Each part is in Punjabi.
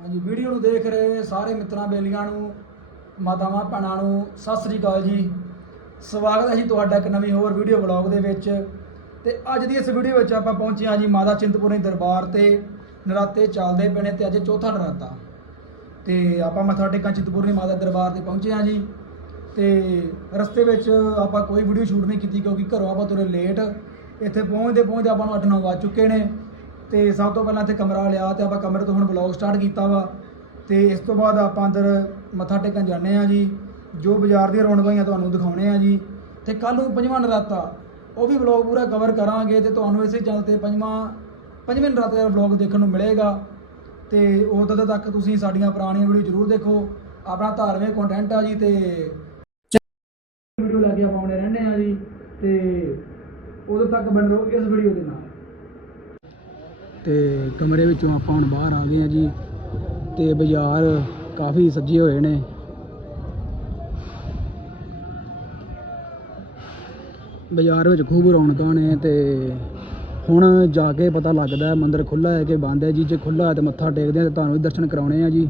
ਹਾਂਜੀ ਵੀਡੀਓ ਨੂੰ ਦੇਖ ਰਹੇ ਸਾਰੇ ਮਿੱਤਰਾਂ, ਬੇਲੀਆਂ ਨੂੰ, ਮਾਤਾਵਾਂ, ਭੈਣਾਂ ਨੂੰ ਸਤਿ ਸ੍ਰੀ ਅਕਾਲ ਜੀ। ਸਵਾਗਤ ਹੈ ਜੀ ਤੁਹਾਡਾ ਇੱਕ ਨਵੀਂ ਹੋਰ ਵੀਡੀਓ ਬਲੌਗ ਦੇ ਵਿੱਚ। ਤੇ ਅੱਜ ਦੀ ਇਸ ਵੀਡੀਓ ਵਿੱਚ ਆਪਾਂ ਪਹੁੰਚੇ ਹਾਂ ਜੀ ਮਾਤਾ ਚਿੰਤਪੁਰਨੀ ਦਰਬਾਰ ਤੇ। ਨਰਾਤੇ ਚੱਲਦੇ ਪਏ ਨੇ ਤੇ ਅੱਜ ਚੌਥਾ ਨਰਾਤਾ। ਤੇ ਆਪਾਂ ਮੱਥਾ ਟੇਕਣ ਚਿੰਤਪੁਰਨੀ ਮਾਤਾ ਦਰਬਾਰ ਤੇ ਪਹੁੰਚੇ ਹਾਂ ਜੀ। ਤੇ ਰਸਤੇ ਵਿੱਚ ਆਪਾਂ ਕੋਈ ਵੀਡੀਓ ਸ਼ੂਟ ਨਹੀਂ ਕੀਤੀ ਕਿਉਂਕਿ ਘਰੋਂ ਆਪਾਂ ਤੁਰੇ ਲੇਟ ਇੱਥੇ ਪਹੁੰਚਦੇ ਪਹੁੰਚਦੇ ਆਪਾਂ ਨੂੰ 8-9 ਵੱਜ ਚੁੱਕੇ ਨੇ। ਤੇ ਸਭ ਤੋਂ ਪਹਿਲਾਂ ਇੱਥੇ ਕਮਰਾ ਲਿਆ ਤੇ ਆਪਾਂ ਕਮਰੇ ਤੋਂ ਹੁਣ ਬਲੌਗ ਸਟਾਰਟ ਕੀਤਾ ਵਾ। ਤੇ ਇਸ ਤੋਂ ਬਾਅਦ ਆਪਾਂ ਅੰਦਰ ਮੱਥਾ ਟੇਕਣ ਜਾਂਦੇ ਆ ਜੀ। ਜੋ ਬਾਜ਼ਾਰ ਦੀਆਂ ਰੌਣਕਾਂ ਹੋਈਆਂ ਤੁਹਾਨੂੰ ਦਿਖਾਉਣੇ ਆ ਜੀ। ਤੇ ਕੱਲ ਨੂੰ ਪੰਜਵਾਂ ਨਰਾਤਾ, ਉਹ ਵੀ ਬਲੌਗ ਪੂਰਾ ਕਵਰ ਕਰਾਂਗੇ ਤੇ ਤੁਹਾਨੂੰ ਇਸੇ ਚੈਨਲ ਤੇ ਪੰਜਵਾਂ, ਪੰਜਵੇਂ ਨਰਾਤੇ ਦਾ ਬਲੌਗ ਦੇਖਣ ਨੂੰ ਮਿਲੇਗਾ। ਤੇ ਉਦੋਂ ਤੱਕ ਤੁਸੀਂ ਸਾਡੀਆਂ ਪੁਰਾਣੀਆਂ ਵੀਡੀਓ ਜ਼ਰੂਰ ਦੇਖੋ। ਆਪਣਾ ਧਾਰਮਿਕ ਕੰਟੈਂਟ ਆ ਜੀ ਤੇ ਵੀਡੀਓ ਲੈ ਕੇ ਆਪਾਂ ਆਉਂਦੇ ਰਹਿੰਦੇ ਆ ਜੀ। ਤੇ ਉਦੋਂ ਤੱਕ ਬਣ ਰਹੋ ਇਸ ਵੀਡੀਓ ਦੇ ਨਾਲ। ਤੇ ਕਮਰੇ ਵਿੱਚੋਂ ਆਪਾਂ ਹੁਣ ਬਾਹਰ ਆ ਗਏ ਆ ਜੀ ਤੇ ਬਾਜ਼ਾਰ ਕਾਫੀ ਸੱਜੇ ਹੋਏ ਨੇ। ਬਾਜ਼ਾਰ ਵਿੱਚ ਖੂਬ ਰੌਣਕਾਂ ਨੇ ਤੇ ਹੁਣ ਜਾ ਕੇ ਪਤਾ ਲੱਗਦਾ ਮੰਦਰ ਮੰਦਿਰ ਖੁੱਲਾ ਹੈ ਕਿ ਬੰਦ ਹੈ ਜੀ। ਜੇ ਖੁੱਲਾ ਹੈ ਤੇ ਮੱਥਾ ਟੇਕਦੇ ਆ ਤੇ ਤੁਹਾਨੂੰ ਵੀ ਦਰਸ਼ਨ ਕਰਾਉਣੇ ਆ ਜੀ।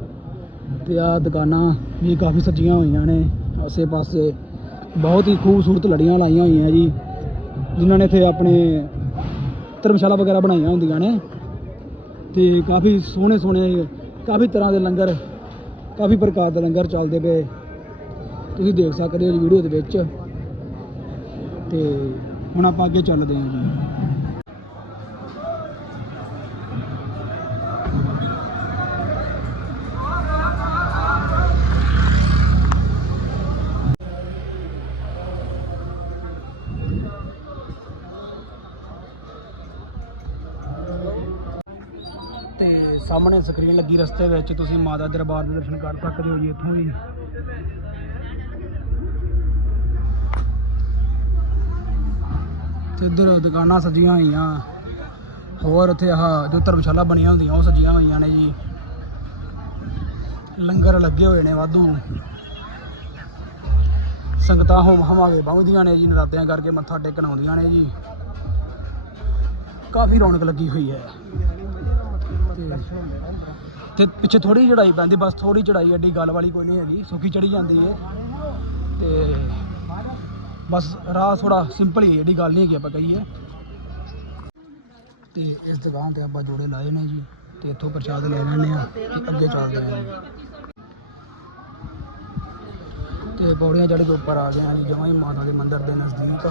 ਤੇ ਆ ਦੁਕਾਨਾਂ ਵੀ ਕਾਫੀ ਸੱਜੀਆਂ ਹੋਈਆਂ ਨੇ। ਆਸੇ ਪਾਸੇ ਬਹੁਤ ਹੀ ਖੂਬਸੂਰਤ ਲੜੀਆਂ ਲਾਈਆਂ ਹੋਈਆਂ ਜੀ, ਜਿਨ੍ਹਾਂ ਨੇ ਇੱਥੇ ਆਪਣੇ ਧਰਮਸ਼ਾਲਾ ਵਗੈਰਾ ਬਣਾਈਆਂ ਹੁੰਦੀਆਂ ਨੇ। ਤੇ ਕਾਫੀ ਸੋਹਣੇ ਸੋਹਣੇ ਕਾਫੀ ਤਰ੍ਹਾਂ ਦੇ ਲੰਗਰ, ਕਾਫੀ ਪ੍ਰਕਾਰ ਦੇ ਲੰਗਰ ਚੱਲਦੇ ਪਏ। ਤੁਸੀਂ ਦੇਖ ਸਕਦੇ ਹੋ ਜੀ ਵੀਡੀਓ ਦੇ ਵਿੱਚ। ਤੇ ਹੁਣ ਆਪਾਂ ਅੱਗੇ ਚੱਲਦੇ ਹਾਂ ਜੀ। ਸਾਹਮਣੇ ਸਕਰੀਨ ਲੱਗੀ ਰਸਤੇ ਵਿੱਚ, ਤੁਸੀਂ ਮਾਤਾ ਦਰਬਾਰ ਦੇ ਦਰਸ਼ਨ ਕਰ ਸਕਦੇ ਹੋ ਜੀ ਇੱਥੋਂ ਹੀ। ਤੇ ਇੱਧਰ ਦੁਕਾਨਾਂ ਸਜੀਆਂ ਹੋਈਆਂ। ਹੋਰ ਇੱਥੇ ਆਹ ਜੋ ਧਰਮਸ਼ਾਲਾ ਬਣੀਆਂ ਹੁੰਦੀਆਂ, ਉਹ ਸਜੀਆਂ ਹੋਈਆਂ ਨੇ ਜੀ। ਲੰਗਰ ਲੱਗੇ ਹੋਏ ਨੇ ਵਾਧੂ। ਸੰਗਤਾਂ ਹੋਮ, ਹਮਾਵੇ ਪਹੁੰਚਦੀਆਂ ਨੇ ਜੀ, ਨਰਾਤਿਆਂ ਕਰਕੇ ਮੱਥਾ ਟੇਕਣ ਆਉਂਦੀਆਂ ਨੇ ਜੀ। ਕਾਫੀ ਰੌਣਕ ਲੱਗੀ ਹੋਈ ਹੈ। ਤੇ- ਤੇ ਪਿੱਛੇ ਥੋੜੀ ਚੜਾਈ ਪੈਂਦੀ, ਬਸ ਥੋੜੀ ਚੜਾਈ ਐਡੀ ਗੱਲ ਵਾਲੀ ਕੋਈ ਨਹੀਂ ਹੈਗੀ, ਸੁੱਕੀ ਚੜੀ ਜਾਂਦੀ ਹੈ ਤੇ ਬਸ ਰਾਹ ਥੋੜਾ ਸਿੰਪਲ ਹੀ ਹੈ ਗੱਲ ਨਹੀਂ ਹੈਗੀ ਆਪਾਂ ਕਹੀਏ। ਤੇ ਇਸ ਦੁਕਾਨ ਤੇ ਆਪਾਂ ਜੋੜੇ ਲਾਏ ਨੇ ਜੀ, ਤੇ ਇੱਥੋਂ ਪ੍ਰਸ਼ਾਦ ਲੈ ਲੈਣੇ ਆ ਤੇ ਅੱਗੇ ਚੱਲਦੇ ਆ ਤੇ ਪੌੜੀਆਂ ਚੜ੍ਹ ਕੇ ਉੱਪਰ ਆ ਗਏ ਆ ਜੀ, ਜਮਾਂ ਹੀ ਮਾਤਾ ਦੇ ਮੰਦਿਰ ਦੇ ਨਜ਼ਦੀਕ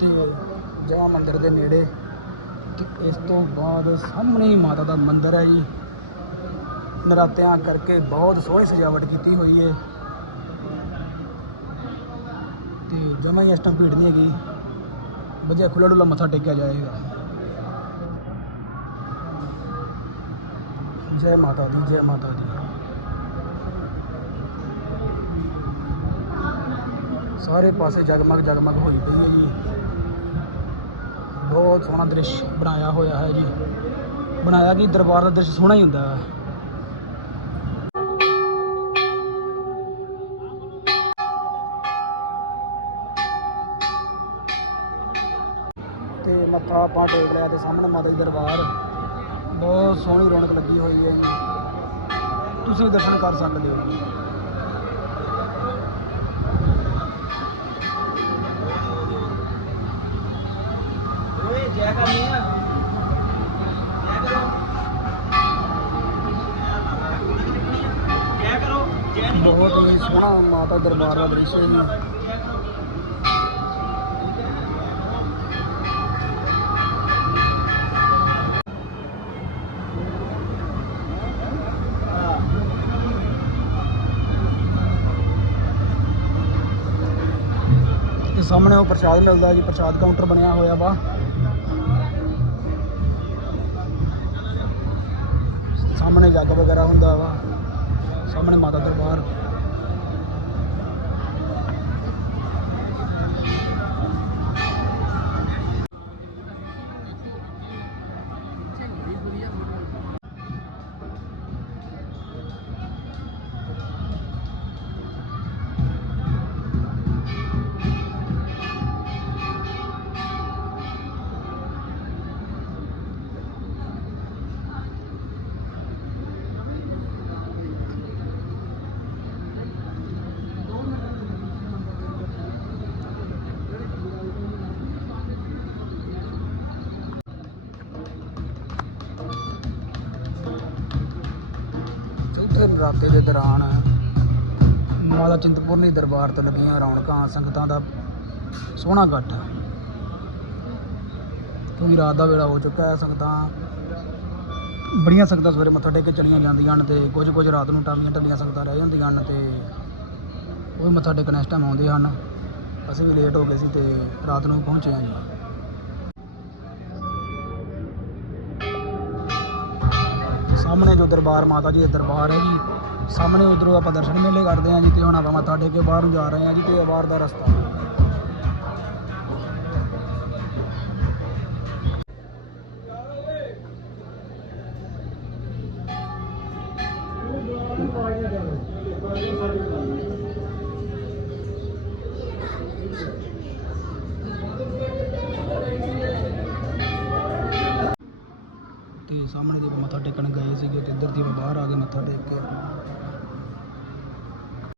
ਤੇ ਜਮਾ ਮੰਦਿਰ ਦੇ ਨੇੜੇ। ਇਸ ਤੋਂ ਬਾਅਦ ਸਾਹਮਣੇ ਹੀ ਮਾਤਾ ਦਾ ਮੰਦਿਰ ਹੈ ਜੀ। ਨਰਾਤਿਆਂ ਕਰਕੇ ਬਹੁਤ ਸੋਹਣੀ ਸਜਾਵਟ ਕੀਤੀ ਹੋਈ ਹੈ। ਤੇ ਜਮਾ ਹੀ ਇਸ ਟਾਈਮ ਭੀੜ ਨਹੀਂ ਹੈਗੀ। ਵਧੀਆ ਖੁੱਲ੍ਹਾ ਡੁੱਲਾ ਮੱਥਾ ਟੇਕਿਆ ਜਾਏਗਾ। ਜੈ ਮਾਤਾ ਦੀ, ਜੈ ਮਾਤਾ ਦੀ। ਸਾਰੇ ਪਾਸੇ ਜਗਮਗ ਜਗਮਗ ਹੋਈ ਪਈ ਹੈ ਜੀ। ਬਹੁਤ ਸੋਹਣਾ ਦ੍ਰਿਸ਼ ਬਣਾਇਆ ਹੋਇਆ ਹੈ ਜੀ। ਬਣਾਇਆ ਕਿ ਦਰਬਾਰ ਦਾ ਦ੍ਰਿਸ਼ ਸੋਹਣਾ ਹੀ ਹੁੰਦਾ ਹੈ। ਤੇ ਮੱਥਾ ਆਪਾਂ ਟੇਕ ਲਿਆ ਤੇ ਸਾਹਮਣੇ ਮਾਤਾ ਜੀ ਦਰਬਾਰ। ਬਹੁਤ ਸੋਹਣੀ ਰੌਣਕ ਲੱਗੀ ਹੋਈ ਹੈ ਜੀ। ਤੁਸੀਂ ਵੀ ਦਰਸ਼ਨ ਕਰ ਸਕਦੇ ਹੋ ਜੀ ਓਏ ਜੈ ਕਰਨੀ ਆ ਜੈ ਕਰੋ ਜੈ ਕਰੋ ਜੈ ਨਹੀਂ ਬਹੁਤ ਹੀ ਸੋਹਣਾ ਮਾਤਾ ਦਰਬਾਰ ਦਾ ਦ੍ਰਿਸ਼ ਹੈ ਜੀ ਤੇ ਸਾਹਮਣੇ ਉਹ ਪ੍ਰਸ਼ਾਦ ਮਿਲਦਾ ਜੀ ਪ੍ਰਸ਼ਾਦ ਕਾਊਂਟਰ ਬਣਿਆ ਹੋਇਆ ਵਾ ਸਾਹਮਣੇ ਜੱਗ ਵਗੈਰਾ ਹੁੰਦਾ ਵਾ ਸਾਹਮਣੇ ਮਾਤਾ ਦਰਬਾਰ। ਨਰਾਤੇ ਦੇ ਦੌਰਾਨ ਮਾਤਾ ਚਿੰਤਪੁਰਨੀ ਦਰਬਾਰ ਤੋਂ ਲੱਗੀਆਂ ਰੌਣਕਾਂ, ਸੰਗਤਾਂ ਦਾ ਸੋਹਣਾ ਇਕੱਠ ਕਿਉਂਕਿ ਰਾਤ ਦਾ ਵੇਲਾ ਹੋ ਚੁੱਕਾ ਹੈ, ਸੰਗਤਾਂ ਬੜੀਆਂ ਸੰਗਤਾਂ ਸਵੇਰੇ ਮੱਥਾ ਟੇਕ ਕੇ ਚਲੀਆਂ ਜਾਂਦੀਆਂ ਹਨ ਤੇ ਕੁਝ ਕੁਝ ਰਾਤ ਨੂੰ ਟਾਲੀਆਂ ਟੱਲੀਆਂ ਸੰਗਤਾਂ ਰਹਿ ਜਾਂਦੀਆਂ ਹਨ ਤੇ ਉਹ ਵੀ ਮੱਥਾ ਟੇਕਣ ਇਸ ਟਾਈਮ ਆਉਂਦੇ ਹਨ। ਅਸੀਂ ਵੀ ਲੇਟ ਹੋ ਗਏ ਸੀ ਤੇ ਰਾਤ ਨੂੰ ਪਹੁੰਚੇ ਹਾਂ ਜੀ। ਸਾਹਮਣੇ ਜੋ ਦਰਬਾਰ ਮਾਤਾ ਜੀ ਦਾ ਦਰਬਾਰ ਹੈ ਜੀ, ਸਾਹਮਣੇ ਉਧਰੋਂ ਆਪਾਂ ਦਰਸ਼ਨ ਮੇਲੇ ਕਰਦੇ ਹਾਂ ਜੀ, ਤੇ ਹੁਣ ਆਪਾਂ ਮੱਥਾ ਟੇਕ ਕੇ ਬਾਹਰ ਨੂੰ ਜਾ ਰਹੇ ਹਾਂ ਜੀ, ਤੇ ਇਹ ਬਾਹਰ ਦਾ ਰਸਤਾ। ਤੇ ਸਾਹਮਣੇ ਦੇ ਮੱਥਾ ਟੇਕਣ ਗਏ ਸੀਗੇ ਤੇ ਇੱਧਰ ਦੀ ਆਪਾਂ ਬਾਹਰ ਆ ਕੇ ਮੱਥਾ ਟੇਕ ਕੇ